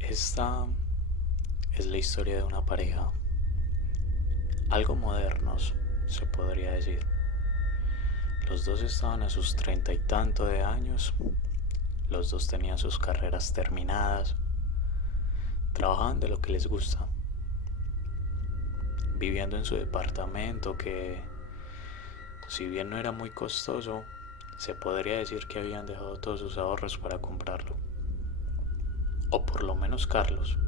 Esta es la historia de una pareja, algo modernos, se podría decir. Los dos estaban a sus 30 y tanto de años, los dos tenían sus carreras terminadas, trabajaban de lo que les gusta, viviendo en su departamento que, si bien no era muy costoso, se podría decir que habían dejado todos sus ahorros para comprarlo. O por lo menos Carlos,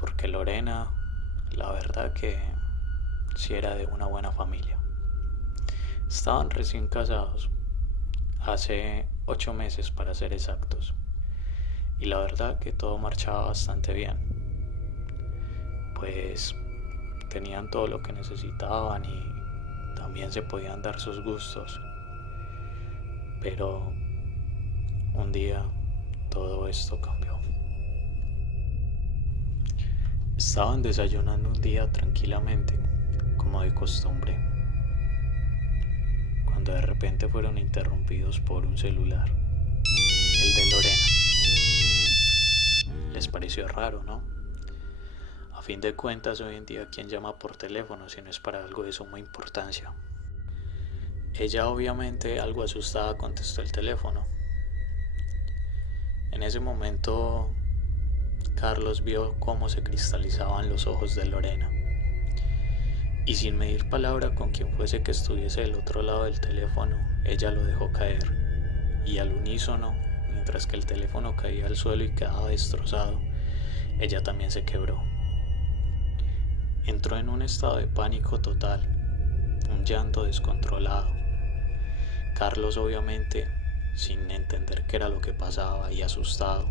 porque Lorena, la verdad que sí era de una buena familia. Estaban recién casados, hace 8 meses para ser exactos, y la verdad que todo marchaba bastante bien, pues tenían todo lo que necesitaban y también se podían dar sus gustos, pero un día todo esto cambió. Estaban desayunando un día tranquilamente, como de costumbre, cuando de repente fueron interrumpidos por un celular, el de Lorena. Les pareció raro, ¿no? A fin de cuentas, hoy en día, ¿quién llama por teléfono si no es para algo de suma importancia? Ella, obviamente, algo asustada, contestó el teléfono. En ese momento, Carlos vio cómo se cristalizaban los ojos de Lorena, y sin medir palabra con quien fuese que estuviese del otro lado del teléfono, ella lo dejó caer, y al unísono, mientras que el teléfono caía al suelo y quedaba destrozado, ella también se quebró. Entró en un estado de pánico total, un llanto descontrolado. Carlos, obviamente, sin entender qué era lo que pasaba y asustado,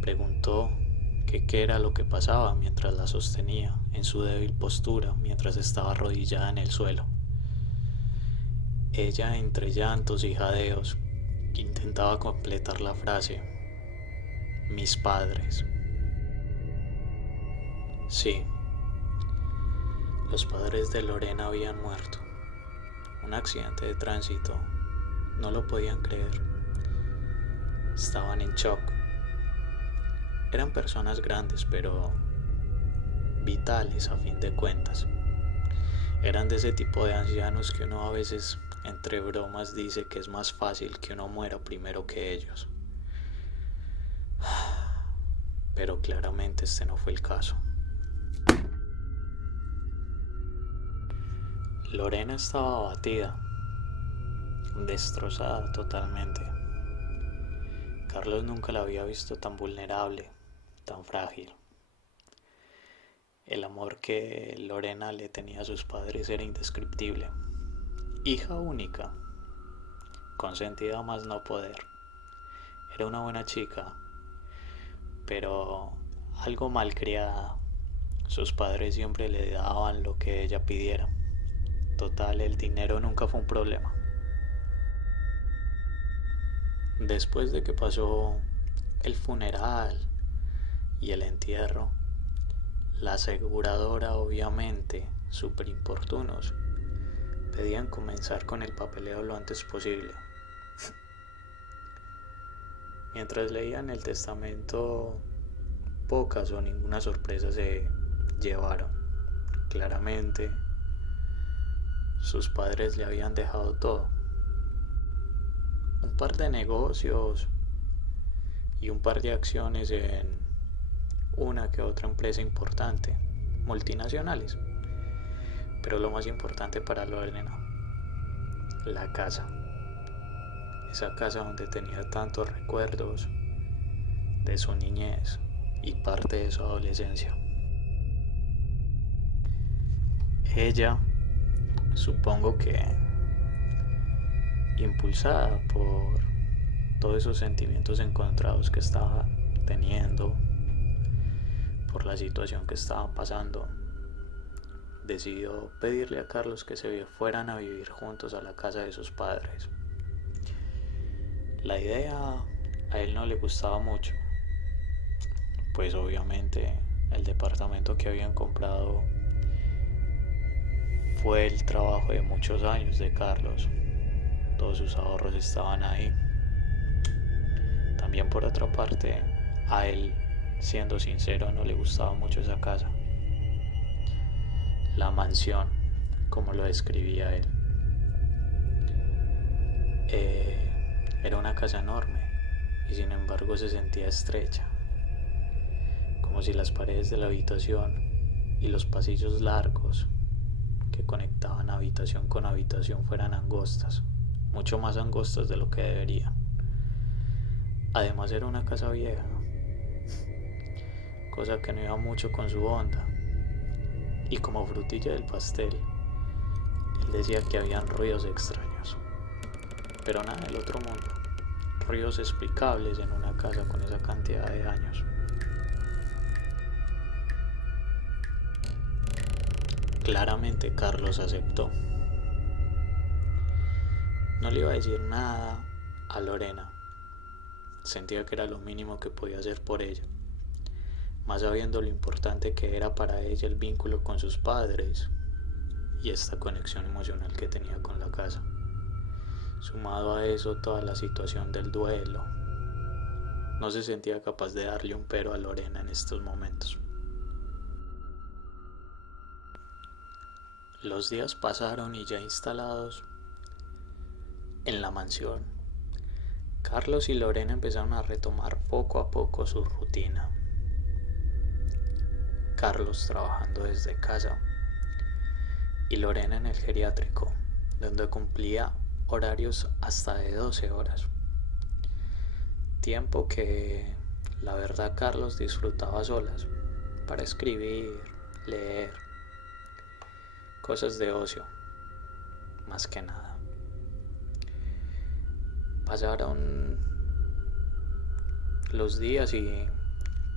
preguntó que qué era lo que pasaba mientras la sostenía en su débil postura mientras estaba arrodillada en el suelo. Ella, entre llantos y jadeos, intentaba completar la frase: mis padres. Sí, los padres de Lorena habían muerto. Un accidente de tránsito. No lo podían creer. Estaban en shock. Eran personas grandes, pero vitales a fin de cuentas. Eran de ese tipo de ancianos que uno a veces, entre bromas, dice que es más fácil que uno muera primero que ellos. Pero claramente este no fue el caso. Lorena estaba abatida, destrozada totalmente. Carlos nunca la había visto tan vulnerable, tan frágil. El amor que Lorena le tenía a sus padres era indescriptible. Hija única, consentida a más no poder. Era una buena chica, pero algo malcriada. Sus padres siempre le daban lo que ella pidiera. Total, el dinero nunca fue un problema. Después de que pasó el funeral y el entierro, la aseguradora, obviamente, súper importunos, pedían comenzar con el papeleo lo antes posible. Mientras leían el testamento, pocas o ninguna sorpresa se llevaron. Claramente, sus padres le habían dejado todo. Un par de negocios y un par de acciones en una que otra empresa importante, multinacionales. Pero lo más importante para Lorena, la casa. Esa casa donde tenía tantos recuerdos de su niñez y parte de su adolescencia. Ella, supongo que impulsada por todos esos sentimientos encontrados que estaba teniendo, por la situación que estaba pasando, decidió pedirle a Carlos que se fueran a vivir juntos a la casa de sus padres. La idea a él no le gustaba mucho, pues obviamente el departamento que habían comprado fue el trabajo de muchos años de Carlos. Todos sus ahorros estaban ahí. También por otra parte, a él, siendo sincero, no le gustaba mucho esa casa. La mansión, como lo describía él. Era una casa enorme y sin embargo se sentía estrecha, como si las paredes de la habitación y los pasillos largos que conectaban habitación con habitación fueran angostas, mucho más angostas de lo que deberían. Además era una casa vieja, cosa que no iba mucho con su onda, y como frutilla del pastel, él decía que habían ruidos extraños, pero nada del otro mundo, ruidos explicables en una casa con esa cantidad de años. Claramente Carlos aceptó. No le iba a decir nada a Lorena. Sentía que era lo mínimo que podía hacer por ella, más sabiendo lo importante que era para ella el vínculo con sus padres y esta conexión emocional que tenía con la casa. Sumado a eso toda la situación del duelo, no se sentía capaz de darle un pero a Lorena en estos momentos. Los días pasaron y ya instalados en la mansión, Carlos y Lorena empezaron a retomar poco a poco su rutina. Carlos trabajando desde casa y Lorena en el geriátrico, donde cumplía horarios hasta de 12 horas. Tiempo que, la verdad, Carlos disfrutaba a solas para escribir, leer, cosas de ocio, más que nada. Pasaron los días y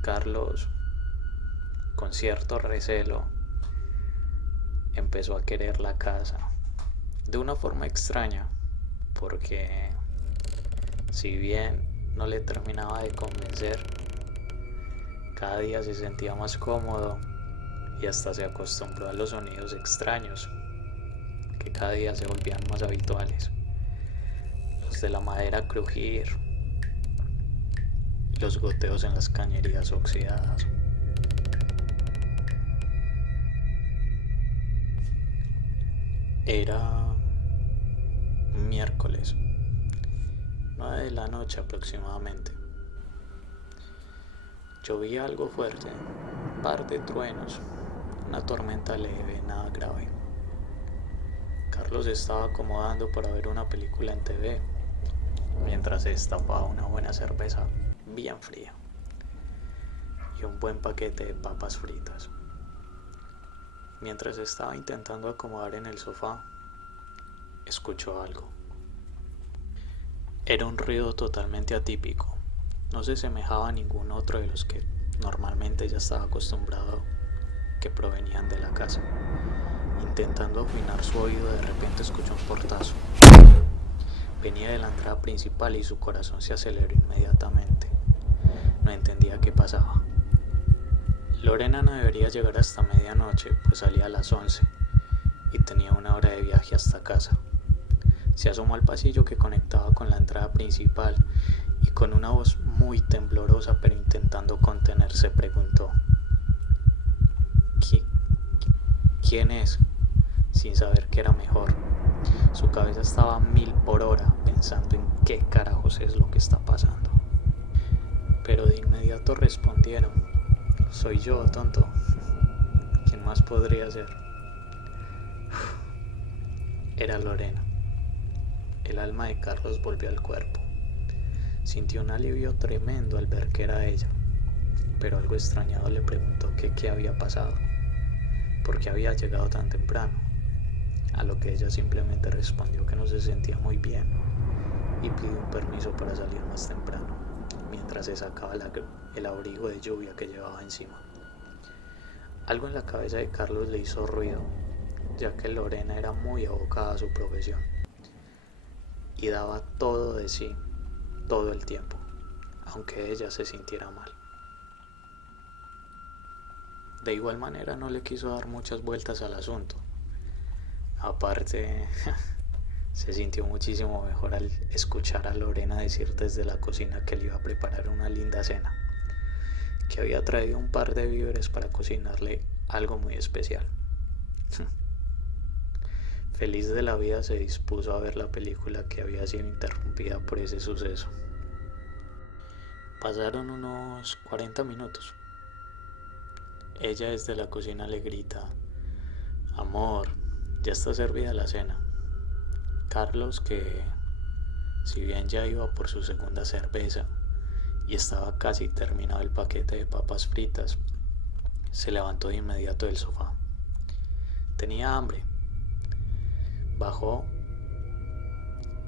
Carlos, con cierto recelo, empezó a querer la casa de una forma extraña, porque si bien no le terminaba de convencer, cada día se sentía más cómodo y hasta se acostumbró a los sonidos extraños que cada día se volvían más habituales. Los de la madera crujir, los goteos en las cañerías oxidadas. Era miércoles, 9 de la noche aproximadamente. Llovía algo fuerte, un par de truenos, una tormenta leve, nada grave. Carlos estaba acomodando para ver una película en TV, mientras se destapaba una buena cerveza bien fría y un buen paquete de papas fritas. Mientras estaba intentando acomodar en el sofá, escuchó algo. Era un ruido totalmente atípico, no se semejaba a ningún otro de los que normalmente ya estaba acostumbrado que provenían de la casa. Intentando afinar su oído, de repente escuchó un portazo. Venía de la entrada principal y su corazón se aceleró inmediatamente. No entendía qué pasaba. Lorena no debería llegar hasta medianoche, pues salía a las 11 y tenía una hora de viaje hasta casa. Se asomó al pasillo que conectaba con la entrada principal y con una voz muy temblorosa pero intentando contenerse preguntó: ¿Quién es? Sin saber qué era mejor. Su cabeza estaba a 1000 por hora pensando en qué carajos es lo que está pasando. Pero de inmediato respondieron: soy yo, tonto. ¿Quién más podría ser? Era Lorena. El alma de Carlos volvió al cuerpo. Sintió un alivio tremendo al ver que era ella, pero algo extrañado le preguntó qué había pasado, por qué había llegado tan temprano, a lo que ella simplemente respondió que no se sentía muy bien y pidió un permiso para salir más temprano, mientras se sacaba el abrigo de lluvia que llevaba encima. Algo en la cabeza de Carlos le hizo ruido, ya que Lorena era muy abocada a su profesión y daba todo de sí, todo el tiempo, aunque ella se sintiera mal. De igual manera no le quiso dar muchas vueltas al asunto. Aparte, se sintió muchísimo mejor al escuchar a Lorena decir desde la cocina que le iba a preparar una linda cena, que había traído un par de víveres para cocinarle algo muy especial. Feliz de la vida se dispuso a ver la película que había sido interrumpida por ese suceso. Pasaron unos 40 minutos. Ella desde la cocina le grita: amor, ya está servida la cena. Carlos, que si bien ya iba por su segunda cerveza y estaba casi terminado el paquete de papas fritas, se levantó de inmediato del sofá. Tenía hambre. Bajó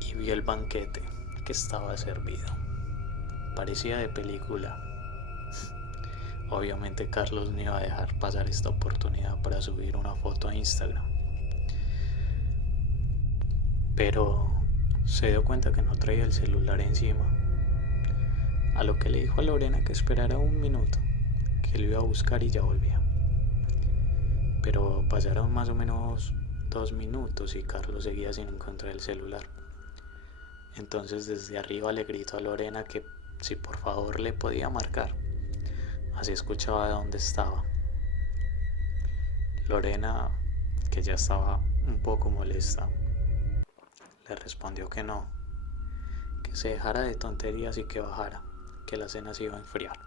y vio el banquete que estaba servido. Parecía de película. Obviamente Carlos no iba a dejar pasar esta oportunidad para subir una foto a Instagram. Pero se dio cuenta que no traía el celular encima. A lo que le dijo a Lorena que esperara un minuto, que lo iba a buscar y ya volvía. Pero pasaron más o menos 2 minutos y Carlos seguía sin encontrar el celular. Entonces desde arriba le gritó a Lorena que si por favor le podía marcar. Así escuchaba dónde estaba. Lorena, que ya estaba un poco molesta, le respondió que no, que se dejara de tonterías y que bajara, que la cena se iba a enfriar.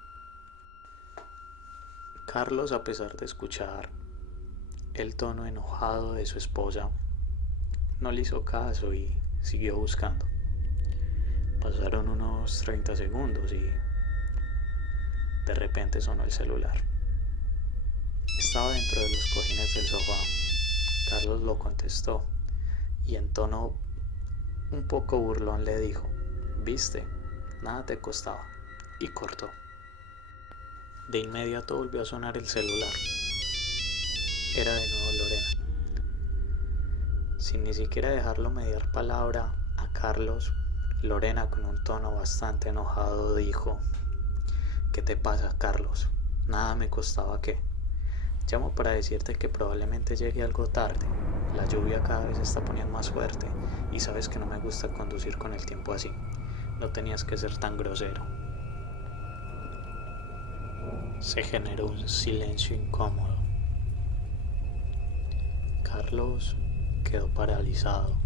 Carlos, a pesar de escuchar el tono enojado de su esposa, no le hizo caso y siguió buscando. Pasaron unos 30 segundos y de repente sonó el celular. Estaba dentro de los cojines del sofá. Carlos lo contestó y en tono un poco burlón le dijo: ¿viste? Nada te costaba. Y cortó. De inmediato volvió a sonar el celular. Era de nuevo Lorena. Sin ni siquiera dejarlo mediar palabra a Carlos, Lorena, con un tono bastante enojado, dijo: ¿qué te pasa, Carlos? Nada me costaba, ¿qué? Llamo para decirte que probablemente llegue algo tarde. La lluvia cada vez se está poniendo más fuerte y sabes que no me gusta conducir con el tiempo así. No tenías que ser tan grosero. Se generó un silencio incómodo. Carlos quedó paralizado.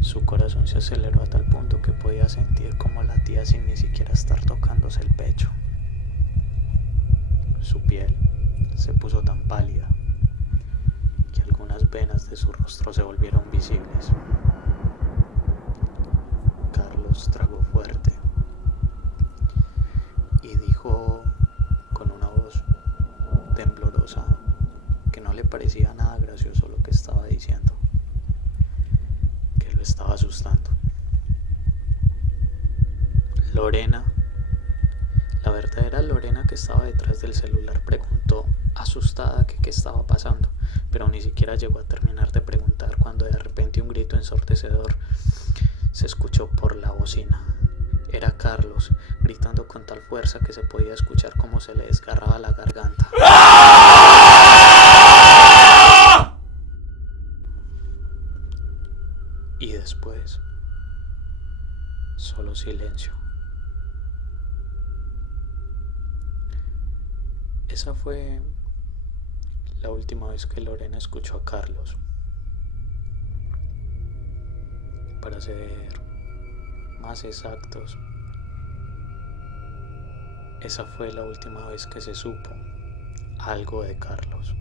Su corazón se aceleró a tal punto que podía sentir cómo latía sin ni siquiera estar tocándose el pecho. Su piel se puso tan pálida que algunas venas de su rostro se volvieron visibles. Carlos tragó fuerte y dijo con una voz temblorosa que no le parecía nada gracioso lo que estaba diciendo, que lo estaba asustando. Lorena, la verdadera Lorena que estaba detrás del celular, preguntó asustada que qué estaba pasando, pero ni siquiera llegó a terminar de preguntar cuando de repente un grito ensordecedor se escuchó por la bocina. Era Carlos, gritando con tal fuerza que se podía escuchar cómo se le desgarraba la garganta. Y después, solo silencio. Esa fue la última vez que Lorena escuchó a Carlos. Para ser más exactos, esa fue la última vez que se supo algo de Carlos.